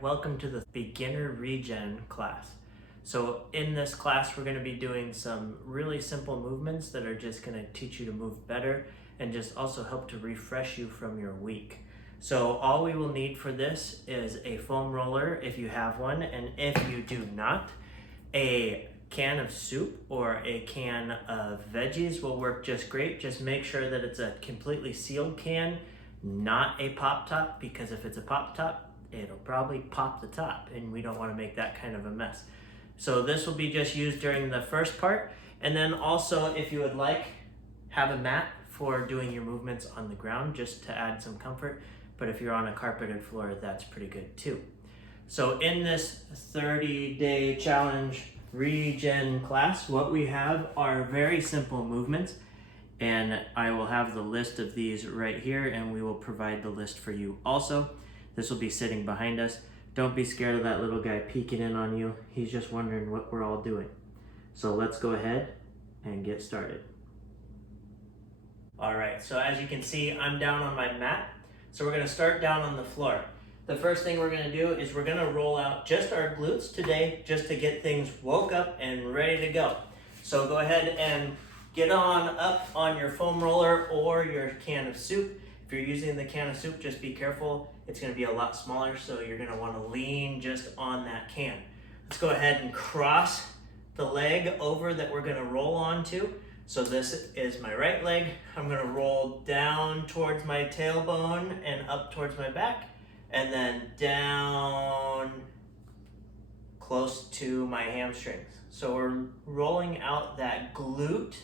welcome to the beginner regen class. So in this class, we're going to be doing some really simple movements that are just going to teach you to move better and just also help to refresh you from your week. So all we will need for this is a foam roller if you have one, and if you do not, a can of soup or a can of veggies will work just great. Just make sure that it's a completely sealed can, not a pop top, because if it's a pop top, it'll probably pop the top and we don't want to make that kind of a mess. So this will be just used during the first part, and then also if you would like, have a mat for doing your movements on the ground just to add some comfort, but if you're on a carpeted floor, that's pretty good too. So in this 30-day challenge regen class, what we have are very simple movements, and I will have the list of these right here, and we will provide the list for you also. This will be sitting behind us. Don't be scared of that little guy peeking in on you. He's just wondering what we're all doing. So let's go ahead and get started. All right, so as you can see, I'm down on my mat. So we're gonna start down on the floor. The first thing we're gonna do is we're gonna roll out just our glutes today, just to get things woke up and ready to go. So go ahead and get on up on your foam roller or your can of soup. If you're using the can of soup, just be careful. It's gonna be a lot smaller, so you're gonna wanna lean just on that can. Let's go ahead and cross the leg over that we're gonna roll onto. So this is my right leg. I'm gonna roll down towards my tailbone and up towards my back, and then down close to my hamstrings. So we're rolling out that glute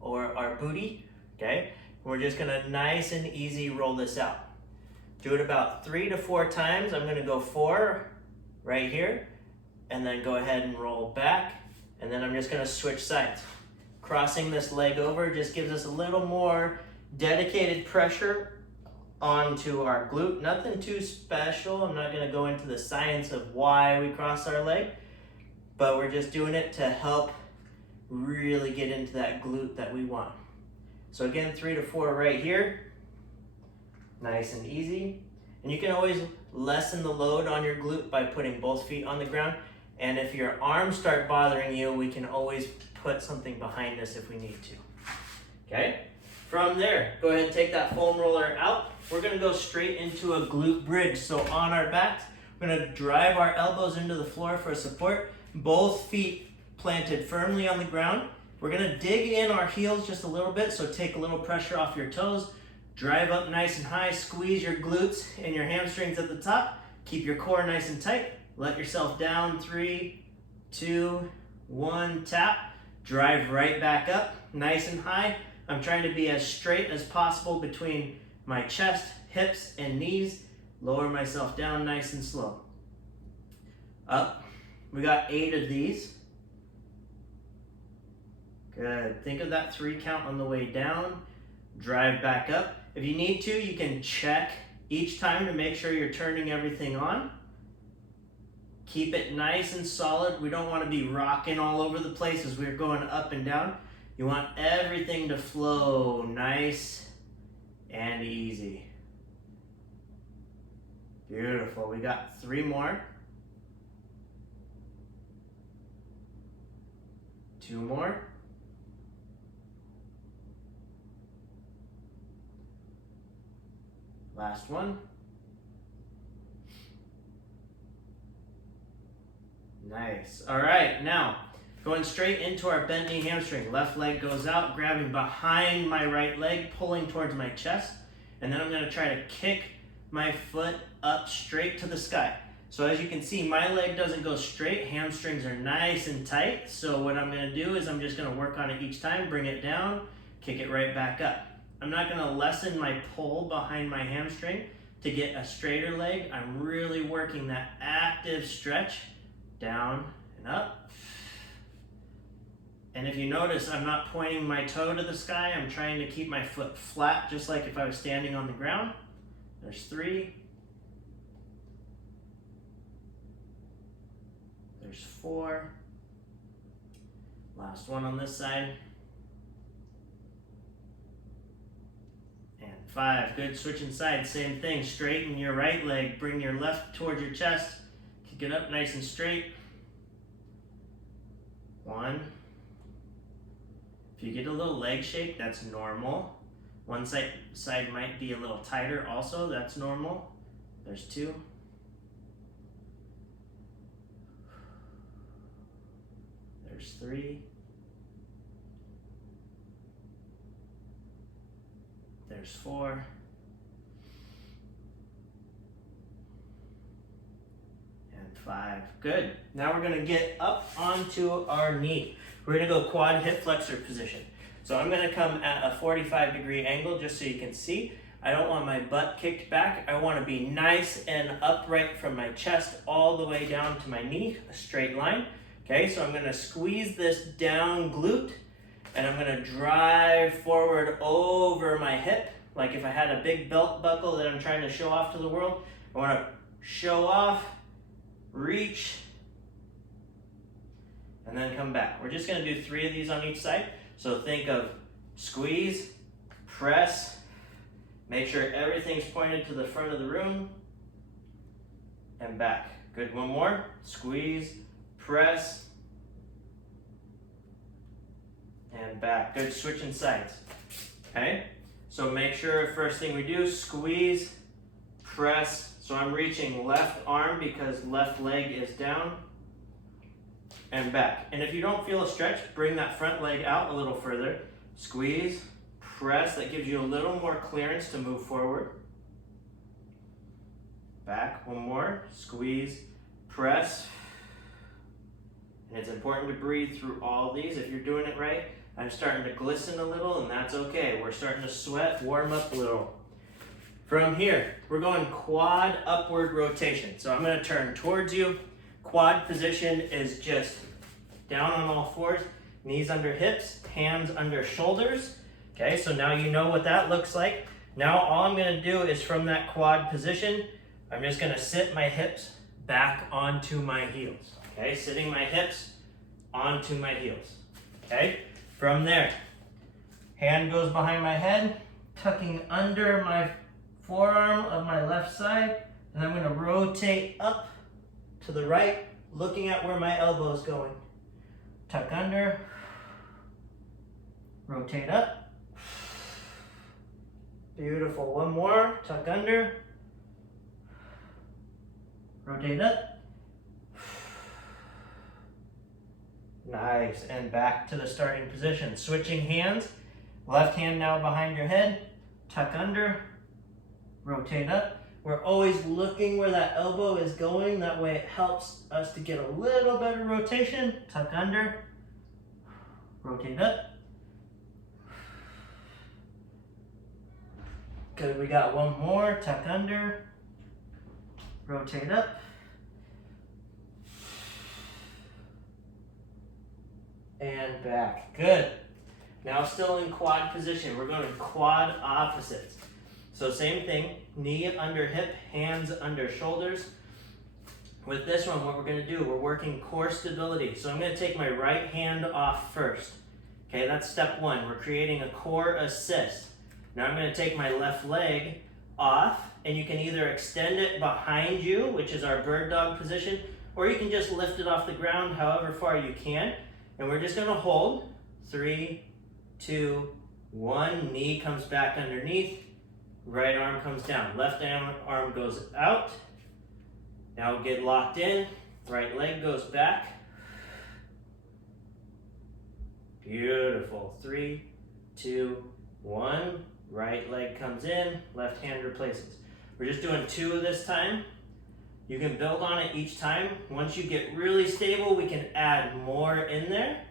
or our booty, okay? We're just gonna nice and easy roll this out. Do it about 3 to 4 times. I'm gonna go 4 right here, and then go ahead and roll back, and then I'm just gonna switch sides. Crossing this leg over just gives us a little more dedicated pressure onto our glute. Nothing too special. I'm not gonna go into the science of why we cross our leg, but we're just doing it to help really get into that glute that we want. So again, 3 to 4 right here. Nice and easy. And you can always lessen the load on your glute by putting both feet on the ground. And if your arms start bothering you, we can always put something behind us if we need to. Okay? From there, go ahead and take that foam roller out. We're gonna go straight into a glute bridge. So on our backs, we're gonna drive our elbows into the floor for support. Both feet planted firmly on the ground. We're gonna dig in our heels just a little bit, so take a little pressure off your toes. Drive up nice and high, squeeze your glutes and your hamstrings at the top. Keep your core nice and tight. Let yourself down, 3, 2, 1, tap. Drive right back up, nice and high. I'm trying to be as straight as possible between my chest, hips, and knees. Lower myself down nice and slow. Up. We got 8 of these. Good. Think of that 3 count on the way down. Drive back up. If you need to, you can check each time to make sure you're turning everything on. Keep it nice and solid. We don't want to be rocking all over the place as we're going up and down. You want everything to flow nice and easy. Beautiful. We got 3 more. 2 more. Last one. Nice. All right, now going straight into our bent knee hamstring. Left leg goes out, grabbing behind my right leg, pulling towards my chest, and then I'm gonna try to kick my foot up straight to the sky. So as you can see, my leg doesn't go straight, hamstrings are nice and tight. So what I'm gonna do is I'm just gonna work on it each time, bring it down, kick it right back up. I'm not gonna lessen my pull behind my hamstring to get a straighter leg. I'm really working that active stretch down and up. And if you notice, I'm not pointing my toe to the sky. I'm trying to keep my foot flat, just like if I was standing on the ground. There's 3. There's 4. Last one on this side. And 5. Good. Switching sides, same thing. Straighten your right leg, bring your left towards your chest, Get up nice and straight. 1. If you get a little leg shake, that's normal. One side might be a little tighter also, that's normal. There's 2. There's 3. There's 4. And 5. Good. Now we're gonna get up onto our knee. We're gonna go quad hip flexor position. So I'm gonna come at a 45-degree angle just so you can see. I don't want my butt kicked back. I wanna be nice and upright from my chest all the way down to my knee, a straight line. Okay, so I'm gonna squeeze this down glute and I'm gonna drive forward over my hip. Like if I had a big belt buckle that I'm trying to show off to the world, I wanna show off, reach, and then come back. We're just gonna do 3 of these on each side. So think of squeeze, press, make sure everything's pointed to the front of the room, and back. Good, 1 more. Squeeze, press, and back. Good, switching sides. Okay, so make sure first thing we do, squeeze, press. So I'm reaching left arm because left leg is down, and back. And if you don't feel a stretch, bring that front leg out a little further. Squeeze, press, that gives you a little more clearance to move forward. Back, 1 more. Squeeze, press. And it's important to breathe through all these. If you're doing it right, I'm starting to glisten a little, and that's okay. We're starting to sweat, warm up a little. From here, we're going quad upward rotation. So I'm gonna turn towards you. Quad position is just down on all 4s, knees under hips, hands under shoulders. Okay, so now you know what that looks like. Now all I'm gonna do is from that quad position, I'm just gonna sit my hips back onto my heels. Okay, sitting my hips onto my heels. Okay, from there, hand goes behind my head, tucking under my forearm of my left side, and I'm gonna rotate up to the right, looking at where my elbow is going. Tuck under, rotate up. Beautiful, 1 more, tuck under, rotate up. Nice, and back to the starting position. Switching hands, left hand now behind your head, tuck under, rotate up. We're always looking where that elbow is going. That way it helps us to get a little better rotation. Tuck under, rotate up. Good, we got 1 more. Tuck under, rotate up. And back. Good. Now still in quad position. We're going to quad opposites. So same thing, knee under hip, hands under shoulders. With this one, what we're gonna do, we're working core stability. So I'm gonna take my right hand off first. Okay, that's step 1. We're creating a core assist. Now I'm gonna take my left leg off, and you can either extend it behind you, which is our bird dog position, or you can just lift it off the ground however far you can. And we're just gonna hold. 3, 2, 1, knee comes back underneath. Right arm comes down, left arm goes out. Now get locked in, right leg goes back. Beautiful, 3, 2, 1. Right leg comes in, left hand replaces. We're just doing 2 of this time. You can build on it each time. Once you get really stable, we can add more in there.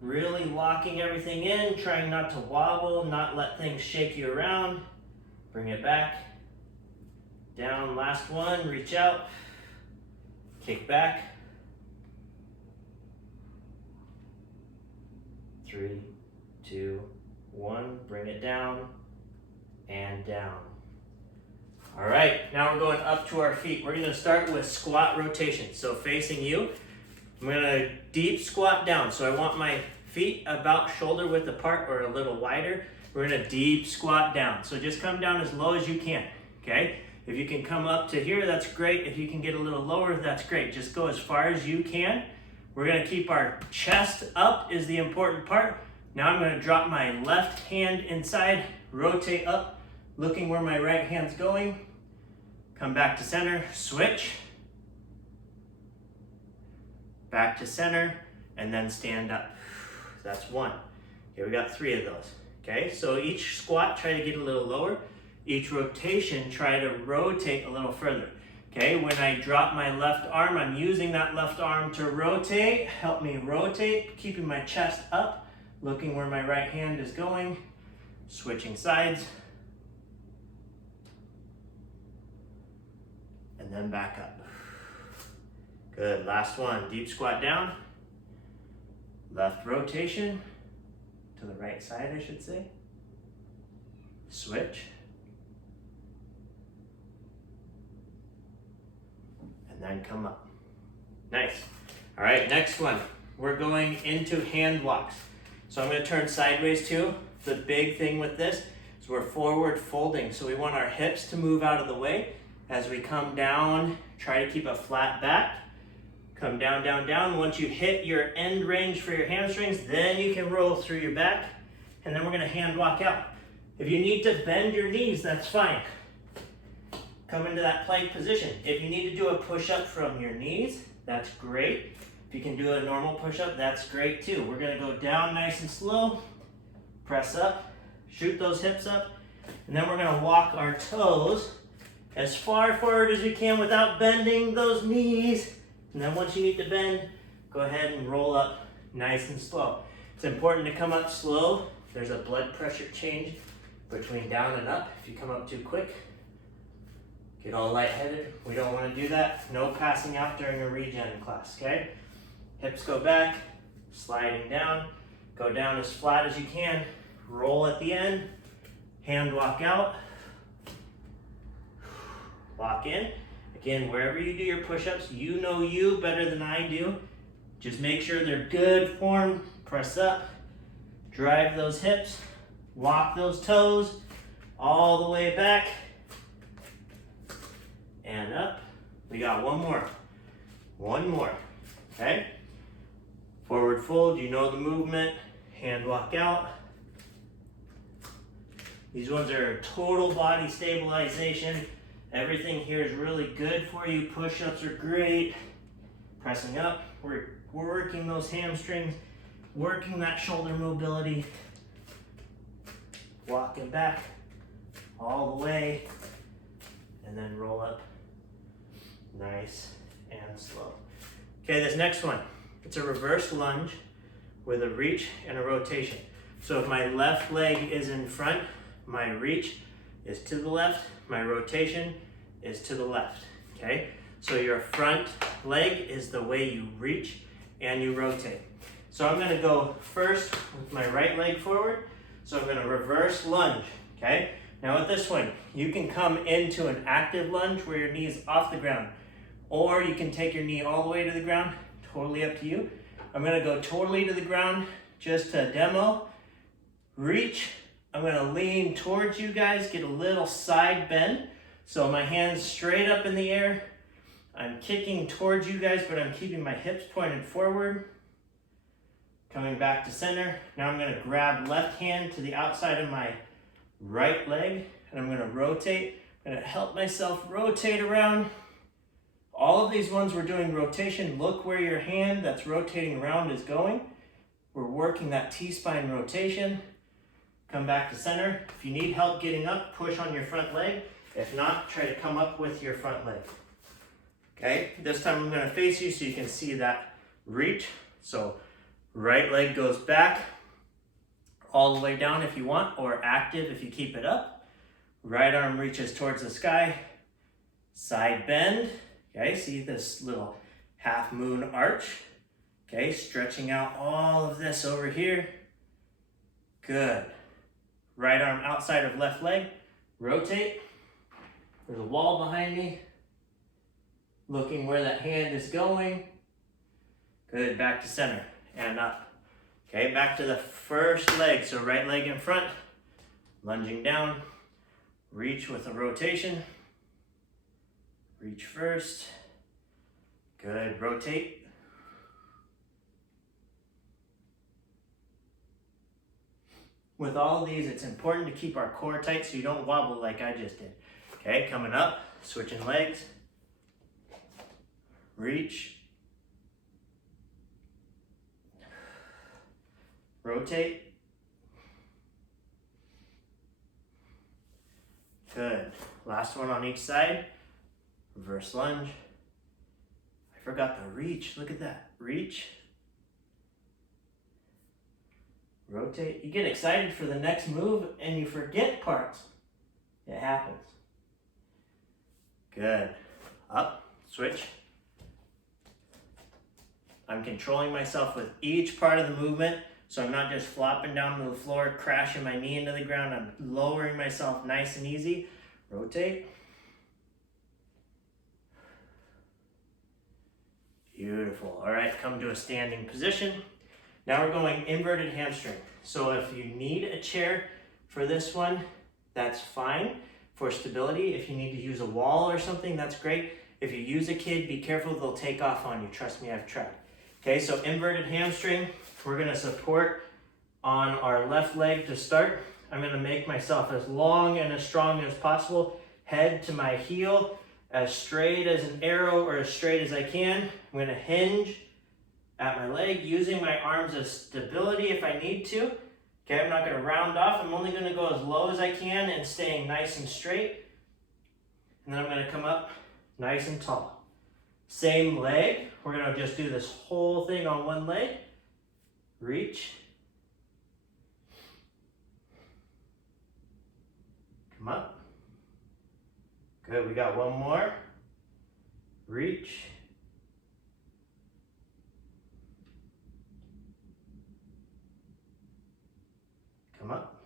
Really locking everything in, trying not to wobble, not let things shake you around. Bring it back, down, last one, reach out, kick back. 3, 2, 1, bring it down, and down. All right, now we're going up to our feet. We're gonna start with squat rotation. So facing you, I'm gonna deep squat down. So I want my feet about shoulder width apart or a little wider. We're gonna deep squat down. So just come down as low as you can, okay? If you can come up to here, that's great. If you can get a little lower, that's great. Just go as far as you can. We're gonna keep our chest up is the important part. Now I'm gonna drop my left hand inside, rotate up, looking where my right hand's going. Come back to center, switch. Back to center, and then stand up. That's one. Okay, we got 3 of those. Okay, so each squat, try to get a little lower. Each rotation, try to rotate a little further. Okay, when I drop my left arm, I'm using that left arm to rotate. Help me rotate, keeping my chest up, looking where my right hand is going, switching sides, and then back up. Good, last one, deep squat down, left rotation, to the right side I should say, switch, and then come up. Nice. All right, next one, we're going into hand walks. So I'm gonna turn sideways too. The big thing with this is we're forward folding, so we want our hips to move out of the way. As we come down, try to keep a flat back. Come down, down, down. Once you hit your end range for your hamstrings, then you can roll through your back, and then we're gonna hand walk out. If you need to bend your knees, that's fine. Come into that plank position. If you need to do a push-up from your knees, that's great. If you can do a normal push-up, that's great too. We're gonna go down nice and slow, press up, shoot those hips up, and then we're gonna walk our toes as far forward as we can without bending those knees. And then once you need to bend, go ahead and roll up nice and slow. It's important to come up slow. There's a blood pressure change between down and up. If you come up too quick, get all lightheaded. We don't want to do that. No passing out during a regen class, okay? Hips go back, sliding down. Go down as flat as you can. Roll at the end. Hand walk out. Lock in. Again, wherever you do your push-ups, you know you better than I do. Just make sure they're good form. Press up, drive those hips, walk those toes all the way back and up. We got one more, okay? Forward fold, you know the movement. Hand walk out. These ones are total body stabilization. Everything here is really good for you. Push-ups are great. Pressing up, we're working those hamstrings, working that shoulder mobility. Walking back all the way, and then roll up nice and slow. Okay, this next one, it's a reverse lunge with a reach and a rotation. So if my left leg is in front, my reach is to the left, my rotation is to the left, okay? So your front leg is the way you reach and you rotate. So I'm gonna go first with my right leg forward. So I'm gonna reverse lunge, okay? Now with this one, you can come into an active lunge where your knee is off the ground, or you can take your knee all the way to the ground, totally up to you. I'm gonna go totally to the ground just to demo. Reach, I'm gonna lean towards you guys, get a little side bend. So my hands straight up in the air. I'm kicking towards you guys, but I'm keeping my hips pointed forward. Coming back to center. Now I'm gonna grab left hand to the outside of my right leg, and I'm gonna rotate. I'm gonna help myself rotate around. All of these ones we're doing rotation. Look where your hand that's rotating around is going. We're working that T-spine rotation. Come back to center. If you need help getting up, push on your front leg. If not, try to come up with your front leg. Okay, this time I'm gonna face you so you can see that reach. So right leg goes back all the way down if you want, or active if you keep it up. Right arm reaches towards the sky. Side bend. Okay, see this little half moon arch. Okay, stretching out all of this over here. Good. Right arm outside of left leg. Rotate. There's a wall behind me. Looking where that hand is going. Good, back to center and up. Okay, back to the first leg. So right leg in front, lunging down, reach with a rotation, Reach first. Good, rotate. With all of these, it's important to keep our core tight so you don't wobble like I just did. Okay, coming up, switching legs. Reach. Rotate. Good. Last one on each side. Reverse lunge. I forgot the reach. Look at that. Reach. Rotate. You get excited for the next move and you forget parts. It happens. Good. Up. Switch. I'm controlling myself with each part of the movement, so I'm not just flopping down to the floor, crashing my knee into the ground. I'm lowering myself nice and easy. Rotate. Beautiful. All right, come to a standing position. Now we're going inverted hamstring. So if you need a chair for this one, that's fine for stability. If you need to use a wall or something, that's great. If you use a kid, be careful, they'll take off on you. Trust me, I've tried. Okay, so inverted hamstring, we're gonna support on our left leg to start. I'm gonna make myself as long and as strong as possible, head to my heel, as straight as an arrow or as straight as I can. I'm gonna hinge at my leg, using my arms as stability if I need to. Okay, I'm not gonna round off. I'm only gonna go as low as I can and staying nice and straight. And then I'm gonna come up nice and tall. Same leg. We're gonna just do this whole thing on one leg. Reach. Come up. Good, we got one more. Reach. Come up.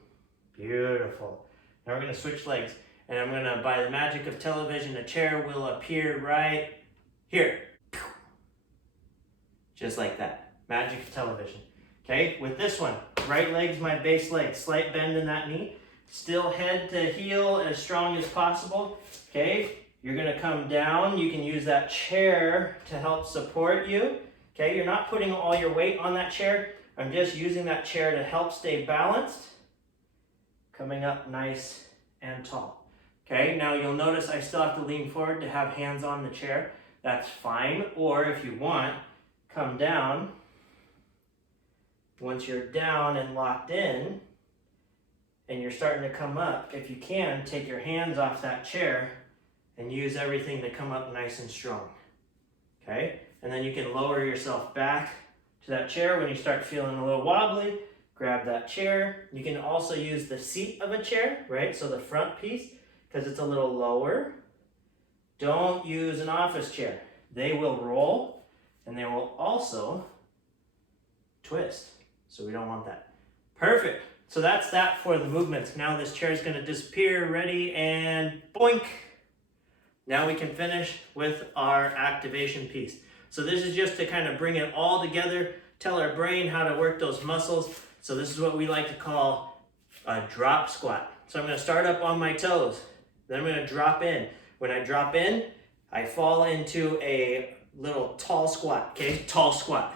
Beautiful. Now we're gonna switch legs. And I'm gonna, by the magic of television, a chair will appear right here. Just like that. Magic of television. Okay, with this one, right leg's my base leg. Slight bend in that knee. Still head to heel as strong as possible. Okay, you're gonna come down. You can use that chair to help support you. Okay, you're not putting all your weight on that chair. I'm just using that chair to help stay balanced. Coming up nice and tall. Okay, now you'll notice I still have to lean forward to have hands on the chair. That's fine. Or if you want, come down. Once you're down and locked in, and you're starting to come up, if you can, take your hands off that chair and use everything to come up nice and strong. Okay, and then you can lower yourself back to that chair when you start feeling a little wobbly. Grab that chair. You can also use the seat of a chair, right? So the front piece, because it's a little lower. Don't use an office chair. They will roll and they will also twist. So we don't want that. Perfect. So that's that for the movements. Now this chair is going to disappear. Ready and boink. Now we can finish with our activation piece. So this is just to kind of bring it all together, tell our brain how to work those muscles. So this is what we like to call a drop squat. So I'm going to start up on my toes. Then I'm going to drop in. When I drop in, I fall into a little tall squat. Okay, tall squat.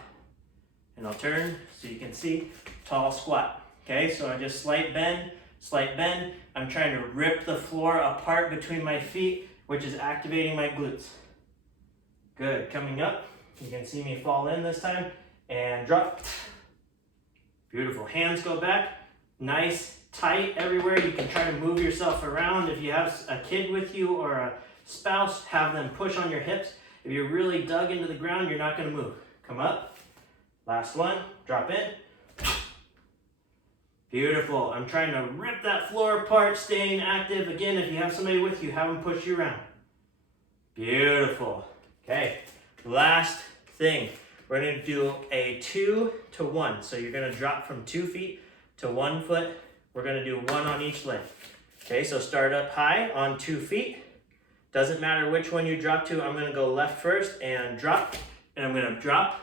And I'll turn so you can see, tall squat. Okay, so I just slight bend, slight bend. I'm trying to rip the floor apart between my feet, which is activating my glutes. Good, coming up. You can see me fall in this time and drop. Beautiful, hands go back. Nice, tight everywhere. You can try to move yourself around. If you have a kid with you or a spouse, have them push on your hips. If you're really dug into the ground, you're not gonna move. Come up, last one, drop in. Beautiful, I'm trying to rip that floor apart, staying active. Again, if you have somebody with you, have them push you around. Beautiful, okay. Last thing, we're gonna do a 2 to 1. So you're gonna drop from 2 feet to 1 foot. We're gonna do 1 on each leg. Okay, so start up high on 2 feet. Doesn't matter which one you drop to. I'm gonna go left first and drop, and I'm gonna drop.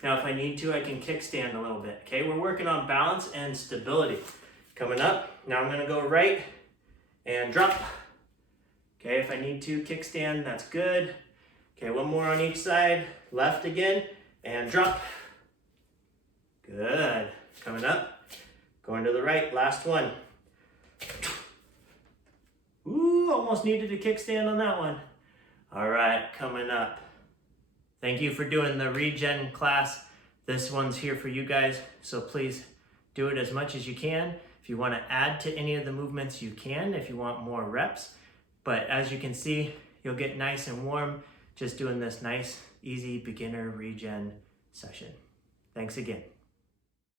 Now if I need to, I can kickstand a little bit. Okay, we're working on balance and stability. Coming up, now I'm gonna go right and drop, Okay, if I need to kickstand, that's good. Okay, one more on each side. Left again, and drop. Good. Coming up, going to the right, last one. Ooh, almost needed a kickstand on that one. All right, coming up. Thank you for doing the Regen class. This one's here for you guys, so please do it as much as you can. If you want to add to any of the movements, you can if you want more reps. But as you can see, you'll get nice and warm just doing this nice, easy beginner Regen session. Thanks again.